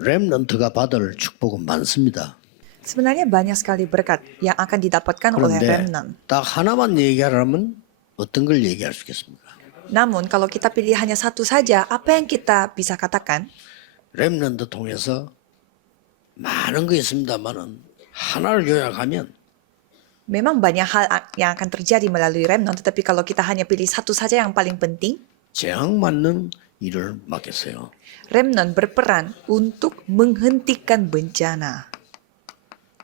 렘넌트가 받을 축복은 많습니다. Sebenarnya banyak sekali berkat yang akan didapatkan oleh 그런데 remnant. 딱 하나만 얘기하라면 어떤 걸 얘기할 수 있겠습니까? Namun kalau kita pilih hanya satu saja, apa yang kita bisa katakan? 렘넌트 통해서 많은 거 있습니다만은 하나를 요약하면 Memang banyak hal yang akan terjadi melalui remnant, tetapi kalau kita hanya pilih satu saja yang paling penting, 재앙 맞는 일을 맡겼어요. remnant berperan untuk menghentikan bencana.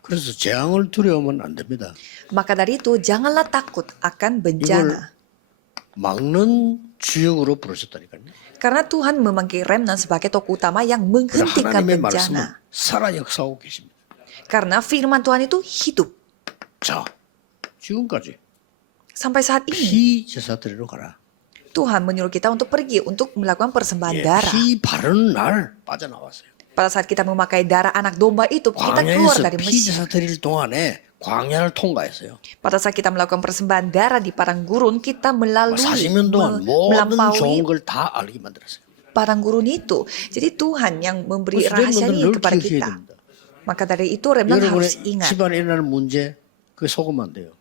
그래서 재앙을 두려우면 안 됩니다. Maka dari itu, janganlah takut akan bencana. 막는 주역으로 부르셨다니까요. Karena Tuhan memanggil remnant sebagai tokoh utama yang 그러나 menghentikan 하나님의 말씀은 bencana. 살아 역사하고 계십니다. Karena firman Tuhan itu hidup. 자, 지금까지 Sampai saat ini, 피 제사 드리러 가라. Tuhan menyuruh kita untuk pergi untuk melakukan persembahan darah. 피 바르는 날 빠져나왔어요. Pada saat kita memakai darah anak domba itu, kita keluar 광야에서 dari 피 Mesir. 제사 드릴 동안에 광야를 통과했어요. Pada saat kita melakukan persembahan darah di padang gurun, kita melalui, 40년 동안 모든 melampaui 좋은 걸 다 알게 만들었어요. padang gurun itu. Jadi Tuhan yang memberi 그래서 rahasia 여러분들 ini 늘 kepada 기억해야 kita. 됩니다. Maka dari itu remnant harus 여러분의 ingat. 집안에 일어나는 문제 그게 속으면 안 돼요.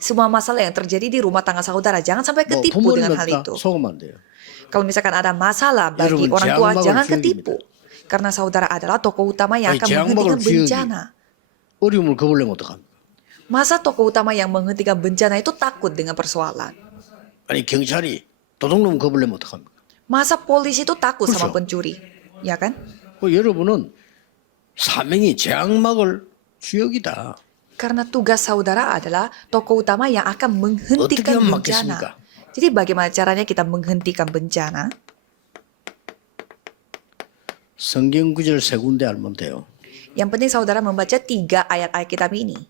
Semua masalah yang terjadi di rumah tangga saudara, jangan sampai 뭐 ketipu 부모님 dengan hal 없다 itu. 속으면 안 돼요. Kalau misalkan ada masalah bagi 여러분, orang tua, 재앙막을 jangan 주역입니다. ketipu. Karena saudara adalah tokoh utama yang 아니, akan 재앙막을 menghentikan 주역이 bencana. 어려움을 거부려면 어떡합니까? Masa tokoh utama yang menghentikan bencana itu takut dengan persoalan? 아니 경찰이 도둑놈 거부려면 어떡합니까? Masa polisi itu takut sama 그렇죠. pencuri? Ya kan? 여러분은 사명이 재앙막을 주역이다. Karena tugas saudara adalah tokoh utama yang akan menghentikan 어떻게 하면 bencana. 막겠습니까? Jadi bagaimana caranya kita menghentikan bencana? 성경 구절 세 군데 알면 돼요. Yang penting saudara membaca 3 ayat Alkitab ini.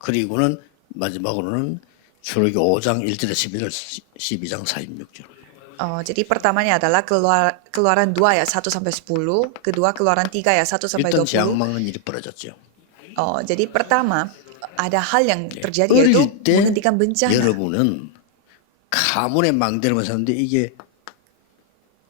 그리고는 마지막으로는 출애굽기 5장 1절에 12장 46절. Jadi pertamanya adalah Keluaran 2 ayat 1 sampai 10, kedua Keluaran 3 ayat 1 sampai 일단 재앙 20. 막는 일이 벌어졌죠. Jadi pertama ada hal yang terjadi 어릴 yaitu 때 menghentikan bencana. 여러분은 가문의 망대로만 사는데 이게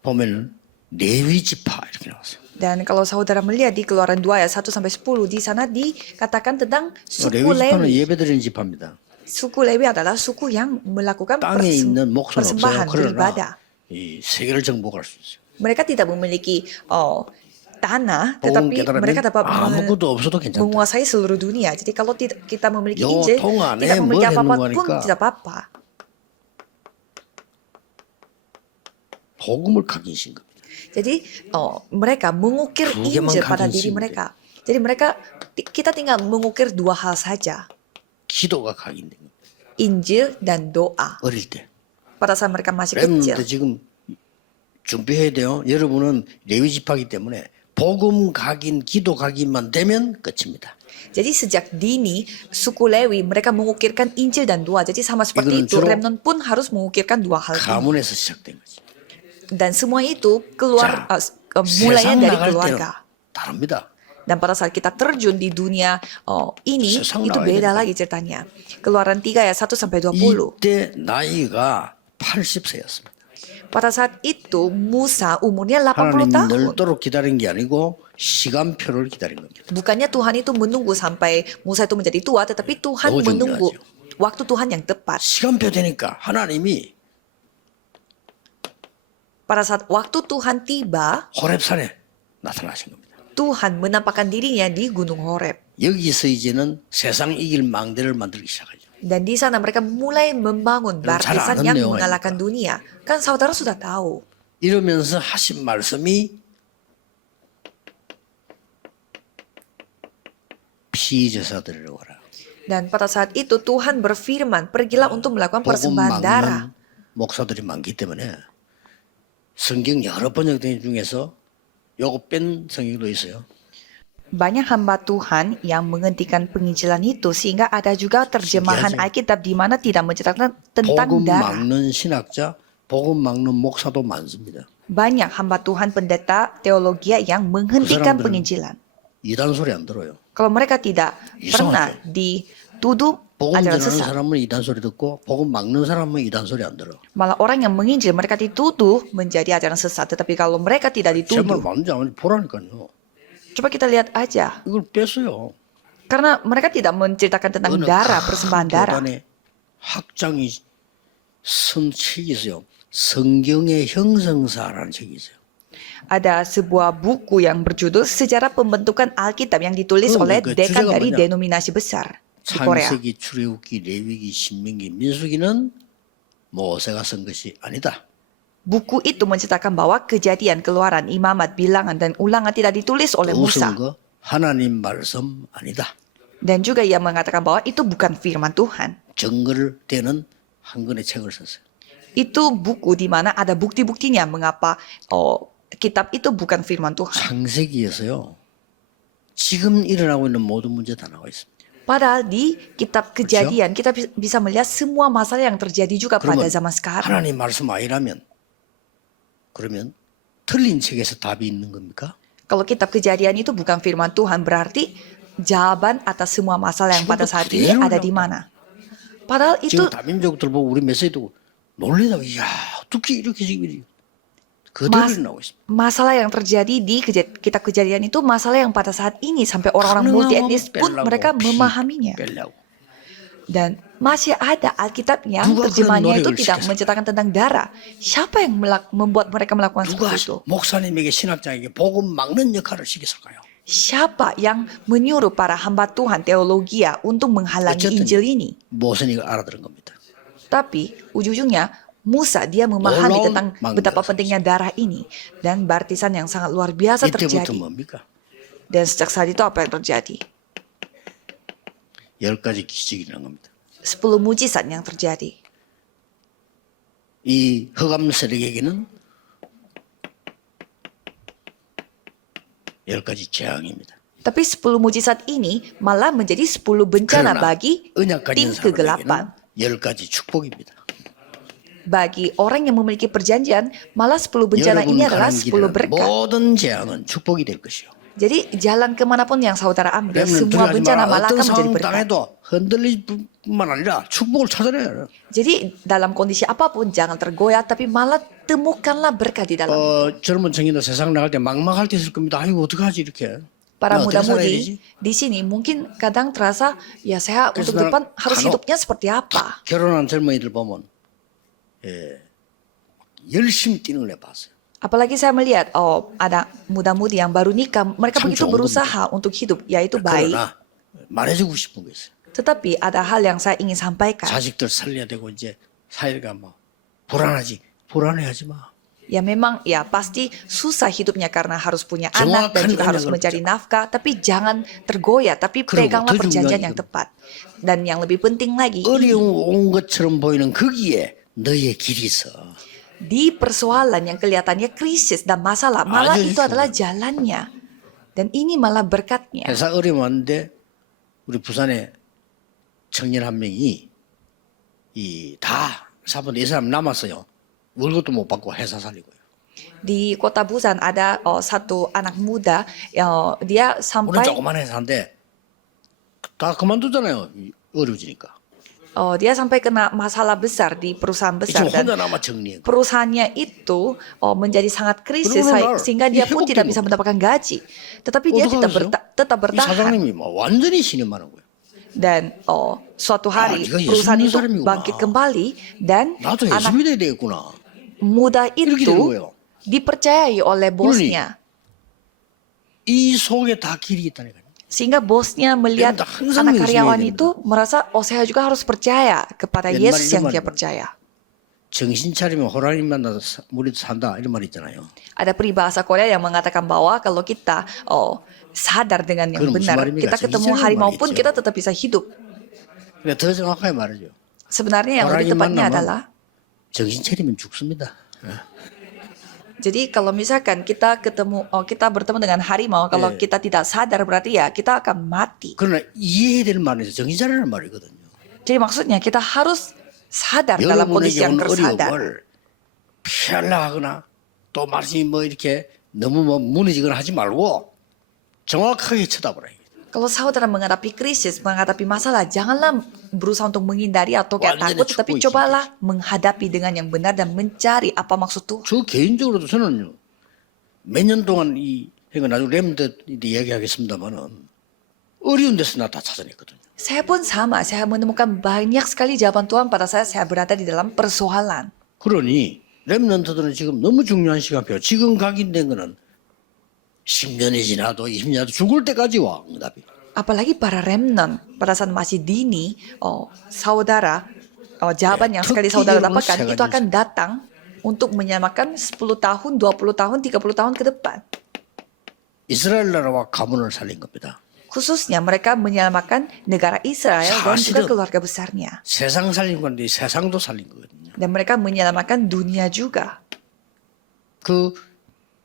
보면 레위 지파 이렇게 나왔어요. Dan kalau saudara melihat di Keluaran 2 ayat 1 sampai 10, di sana dikatakan tentang suku 레위 지파는 Lewi. 예배드리는 지파입니다. Suku Lewi adalah suku yang melakukan 땅에 있는 목소는 없어요. persembahan beribadah. 그러나 이 세계를 정복할 수 있어요. Mereka tidak memiliki tanah, 복음 tetapi 깨달으면 mereka dapat 아무것도 없어도 괜찮다. menguasai seluruh dunia. Jadi kalau kita memiliki 요 Injil, 통 안에 tidak memiliki 뭘 apa-apa 해놓은 pun 거니까. tidak apa-apa. 복음을 각인신 겁니다. Jadi mereka mengukir 두 개만 Injil pada 가진 diri 신인데. mereka. Jadi kita tinggal mengukir 2 hal saja, 기도가 각인된 겁니다. Injil dan doa. 어릴 때. Pada saat mereka masih kecil. 렘넌트 지금 준비해야 돼요. 여러분은 레위 지파이기 때문에 복음 각인, 기도 각인만 되면 끝입니다. Jadi sejak dini suku Lewi mereka mengukirkan Injil dan doa. Jadi sama seperti 이거는 itu 주로 remnant pun harus mengukirkan 2 hal ini. 가문에서 시작된 거지. Dan semua itu keluar 자, mulainya 세상 dari 나갈 때는 keluarga. 다릅니다. Dan pada saat kita terjun di dunia ini 세상 itu 나와야 beda 됩니다. lagi ceritanya. Keluaran 3 ayat 1 sampai 20. 이때 나이가 80세였습니다. Pada saat itu Musa umurnya 80 하나님 tahun. 늘도록 기다린 게 아니고 시간표를 기다린 겁니다. Bukannya Tuhan itu menunggu sampai Musa itu menjadi tua, tetapi Tuhan 너무 menunggu 중요하죠. waktu Tuhan yang tepat. 시간표 되니까 하나님이 Pada saat waktu Tuhan tiba, 호렙산에 나타나신 겁니다. Tuhan menampakkan dirinya di Gunung Horeb. 여기서 이제는 세상 이길 망대를 만들기 시작하죠. Dan di sana mereka mulai membangun 잘 barisan 아는 yang 내용 mengalahkan dunia. Kan saudara sudah tahu. 이러면서 하신 말씀이 피제사들을 오라. Dan pada saat itu Tuhan berfirman, pergilah untuk melakukan 복음 persembahan darah. 막는 목사들이 많기 때문에 성경 여러 번역된 중에서 요거 뺀 성경도 있어요. Banyak hamba Tuhan yang menghentikan penginjilan itu sehingga ada juga terjemahan 신기하죠. Alkitab di mana tidak menceritakan tentang 복음 darah. 막는 신학자, 복음 막는 목사도 많습니다. Banyak hamba Tuhan pendeta teologi yang menghentikan 사람들은 penginjilan. 이단 소리 안 들어요. Kalau mereka tidak Iso pernah aja. dituduh 복음 ajaran 전하는 sesat. 사람은 이단 소리 듣고 복음 막는 사람은 이단 소리 안 들어. Malah orang yang menginjil mereka dituduh menjadi ajaran sesat. Tetapi kalau mereka tidak 제말 dituduh, 맞는지 안 맞는지 보라니까요. coba kita lihat aja. 이걸 뺐어요. Karena mereka tidak menceritakan tentang darah, persembahan darah. 교단에 학장이 쓴 책이 있어요. 성경의 형성사라는 책이 있어요. Ada sebuah buku yang berjudul Sejarah Pembentukan Alkitab yang ditulis oleh 그 dekan 주제가 dari 뭐냐? denominasi besar di Korea. 창세기, 출애굽기, 레위기, 신명기, 민수기는 모세가 쓴 것이 아니다. Buku itu menceritakan bahwa kejadian, keluaran, imamat, bilangan, dan ulangan tidak ditulis oleh 더 Musa. 우스운 거 하나님 말씀 아니다. Dan juga ia mengatakan bahwa itu bukan firman Tuhan. 증거를 떼는 한 권의 책을 썼어요. Itu buku di mana ada bukti-buktinya mengapa kitab itu bukan firman Tuhan. 창세기에서요. 지금 일어나고 있는 모든 문제 다 나와 있습니다. Padahal di kitab kejadian kita bisa melihat semua masalah yang terjadi juga pada 그러면 zaman sekarang. 하나님 말씀 아니라면 그러면 틀린 책에서 답이 있는 겁니까? Kalau kitab kejadian itu bukan firman Tuhan, berarti jawaban atas semua masalah yang pada saat ini ada di mana? Padahal itu 지금 다민족들 보고 우리 메시지도 놀래다고 이야 어떻게 이렇게 지금 그대로 나오고 있습니다. masalah yang terjadi di kitab kejadian itu masalah yang pada saat ini sampai orang-orang multi etnis pun mereka memahaminya. 빼려고. Dan masih ada Alkitab yang 누가 terjemahannya 그런 itu 노력을 tidak 시켰어? menceritakan tentang darah. Siapa yang membuat mereka melakukan 누가 seperti itu? 목사님에게 신학자에게 복음 막는 역할을 시켰을까요? Siapa yang menyuruh para hamba Tuhan teologia untuk menghalangi 어쨌든 Injil ini? 모세니가 알아들은 겁니다. Tapi ujung-ujungnya Musa dia memahami 놀라운 tentang 망대가 betapa pentingnya darah ini dan baptisan yang sangat luar biasa 이때부터 terjadi. 뭡니까? Dan sejak saat itu apa yang terjadi? 10가지 기적이라는 겁니다. 10 mujizat yang terjadi. 이 흑암 세력에게는 10가지 재앙입니다. Tapi 10 mujizat ini malah menjadi 10 bencana 그러나 bagi 언약 tim 가진 사람에게는 kegelapan. 10가지 축복입니다. Bagi orang yang memiliki perjanjian, malah 10 bencana 여러분 ini adalah 가는 10 길은 berkat. 모든 재앙은 축복이 될 것이요. Jadi jalan kemanapun yang saudara ambil, 그러면 semua 두려워하지 bencana 마라. malah 어떤 akan menjadi 상황 berkat. 당해도 흔들릴 뿐만 아니라 축복을 찾아내야 돼. Jadi dalam kondisi apapun jangan tergoyah, tapi malah temukanlah berkat di dalam. 젊은 청년들 세상 나갈 때 막막할 때 있을 겁니다. 아이고 어떡하지 이렇게. Para 나 어떻게 살아야 muda-mudi 되지? di sini mungkin kadang terasa ya saya 그래서 untuk 나는 depan harus 간혹 hidupnya seperti apa. 결혼한 젊은이들 보면 열심히 뛰는 걸 봤어요. Apalagi saya melihat ada muda-mudi yang baru nikah, mereka 참 begitu 좋은 berusaha untuk hidup, yaitu baik. 그러나 말해주고 싶은 거 있어요. Tetapi ada hal yang saya ingin sampaikan. 자식들 살려야 되고 이제 사회가 뭐 불안하지. 불안해하지 마. Ya memang ya pasti susah hidupnya karena harus punya anak dan 정확한 juga harus 언약을 mencari 붙잡아. nafkah, tapi jangan tergoyah, tapi 그리고 peganglah 더 perjanjian 중요한 yang 이건 tepat. Dan yang lebih penting lagi, 어려운 것처럼 보이는 거기에 너의 길이 있어. di persoalan yang kelihatannya krisis dan masalah, malah 아주 itu adalah jalannya. Dan ini malah berkatnya. 회사 어려움 왔는데 우리 부산에 청년 한 명이 다 사본 이 사람 남았어요. 월급도 못 받고 회사 살리고요. Di kota Busan ada satu anak muda, dia 우리 sampai 조그만 회사인데 다 그만두잖아요. 어려워지니까. dia sampai kena masalah besar di perusahaan besar 지금 dan 혼자 남아 정리해. perusahaannya itu menjadi sangat krisis benar-benar sehingga dia pun tidak 회복되는 bisa mendapatkan gaji. Tetapi dia tetap 이 bertahan. 사장님이 뭐 완전히 신임하는 거예요. Dan suatu hari 네가 perusahaan 예수 itu 믿는 사람이구나. bangkit kembali dan 나도 예수 anak 믿어야 되겠구나. muda 이렇게 되는 itu 거예요. dipercayai oleh bosnya. 이 속에 다 길이 있다니까요. Sehingga bosnya melihat Dia 항상 anak karyawan 열심히 해야 itu merasa, saya juga harus percaya kepada 옛말 Yesus yang 이런 dia 말이에요. percaya. 정신 차리면 호랑이 만나서 무리도 산다 이런 말 있잖아요. Ada peribahasa Korea yang mengatakan bahwa kalau kita sadar dengan yang 그건 무슨 benar, 말입니까? kita ketemu 정신차리는 harimau pun 말이겠죠. kita tetap bisa hidup. 근데 더 정확하게 말하죠. Sebenarnya yang lebih 호랑이 tepatnya 만나면 adalah, 정신 차리면 죽습니다. jadi kalau misalkan kita bertemu dengan harimau, kalau 예. kita tidak sadar berarti ya kita akan mati. 그러나 이해해야 될 말은 정신 차리는 말이거든요. Jadi maksudnya kita harus sadar dalam kondisi 여러분에게 yang 온 tersadar. 어려움을 피하려 하거나 또 말씀이 뭐 이렇게 너무 뭐 무너지거나 하지 말고 정확하게 쳐다보라. Kalau saudara menghadapi krisis, menghadapi masalah, janganlah berusaha untuk menghindari atau kayak 완전히 takut, tetapi 축복의 cobalah menghadapi dengan yang benar dan mencari apa maksud Tuhan. 저 개인적으로도 저는요, 몇 년 동안 그러니까 나중에 렘드 이야기하겠습니다만은 어려운 데서 나 다 찾아냈거든요. Saya pun sama, saya menemukan banyak sekali jawaban Tuhan pada saya berada di dalam persoalan. 그러니 렘넌트들은 지금 너무 중요한 시간표. 지금 각인된 거는 10년이 지나도 20년이 지나도 죽을 때까지 와 응답이. Apalagi para remnant, pada saat masih dini, saudara, jawaban yang sekali saudara dapatkan itu akan datang untuk menyamakan 10 tahun, 20 tahun, 30 tahun ke depan. 이스라엘 나라와 가문을 살린 겁니다. Khususnya mereka menyelamatkan negara Israel dan juga keluarga besarnya. 세상 살린 건데 세상도 살린 거거든요. Dan mereka menyelamatkan dunia juga.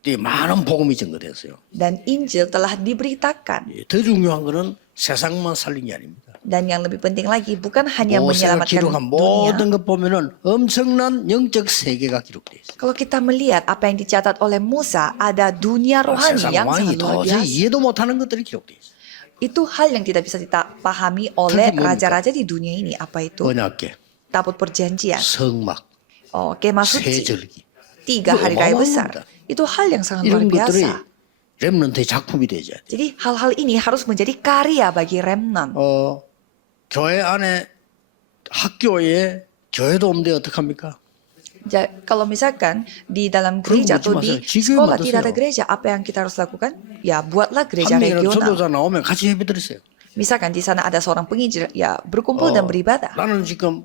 많은 복음이 전거됐어요. Dan Injil telah diberitakan. 더 중요한 거는 세상만 살린 게 아닙니다. Dan yang lebih penting lagi bukan hanya 모세가 menyelamatkan 기록한 dunia. 모든 것 보면은 엄청난 영적 세계가 기록돼 있어요. Kalau kita melihat apa yang dicatat oleh Musa, ada dunia rohani 세상 yang 왕이 sangat luar 도저히 biasa. 이해도 못하는 것들이 기록돼 있어요. Itu hal yang tidak bisa kita pahami oleh Terus 뭡니까? raja-raja di dunia ini. Apa itu? 언약궤, Tabut perjanjian, 성막, kemah suci, 세절기. 3 hari raya besar. 어마어마합니다. Itu hal yang sangat luar 이런 것들이 biasa. 렘넌트의 작품이 되어야 돼요. Jadi hal-hal ini harus menjadi karya bagi remnant. 교회 안에 학교에 교회도 없는데 어떡합니까? Kalau misalkan di dalam gereja atau di sekolah tidak ada gereja, apa yang kita harus lakukan? Ya buatlah gereja 한 명이라도 regional. 전도자 나오면 같이 예배 드리세요. Misalkan di sana ada seorang penginjil, ya berkumpul dan beribadah. 나는 지금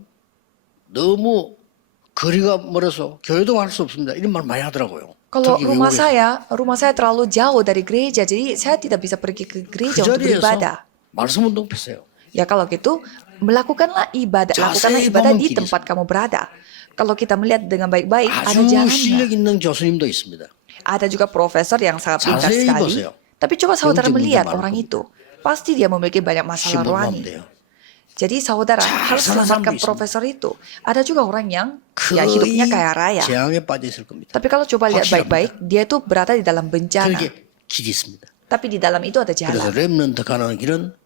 너무 거리가 멀어서 교회도 갈 수 없습니다. 이런 말 많이 하더라고요. Kalau 특히 rumah 외국에서. saya terlalu jauh dari gereja, jadi saya tidak bisa pergi ke 그 gereja untuk 자리에서 beribadah. 말씀 운동 폈어요. Ya kalau gitu, lakukanlah ibadah 자세히 di 보면 길이 tempat kamu berada. Kalau kita melihat dengan baik-baik, ada 아주 jalannya. 실력 있는 교수님도 있습니다. Ada juga profesor yang sangat pintar 자세히 sekali. 보세요. Tapi coba saudara 영적 melihat 문제 orang 많을 itu. Pasti dia memiliki banyak masalah 신분하면 rohani. 돼요. Jadi saudara 잘 harus 사는 selamatkan 사람도 profesor itu. Ada juga orang yang ya hidupnya kaya raya. 재앙에 빠져 있을 겁니다. Tapi kalau coba lihat 확실합니다. baik-baik, dia itu berada di dalam bencana. 그렇게 길이 있습니다. Tapi di dalam itu ada 그래서 jalan. 렘넌트 가는 길은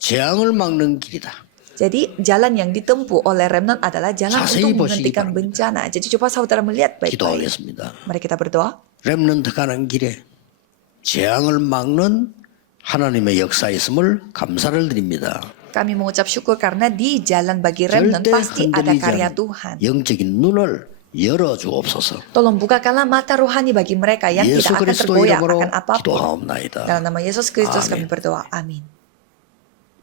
재앙을 막는 길이다. Jadi jalan yang ditempuh oleh remnant adalah jalan 자세히 untuk 보시기 menghentikan 바랍니다. bencana. Jadi coba saudara melihat baik-baik. 기도하겠습니다. Mari kita berdoa. 렘넌트 가는 길에 재앙을 막는 하나님의 역사 있음을 감사를 드립니다. Kami mengucap syukur karena di jalan bagi remnant 절대 pasti ada 흔들리지 karya 않은 Tuhan. 영적인 눈을 열어주옵소서. Tolong bukakanlah mata rohani bagi mereka yang 예수 tidak akan 그리스도 tergoyah 이름으로 akan apapun. 기도하옵나이다. Dalam nama Yesus Kristus 아멘. kami berdoa. Amin.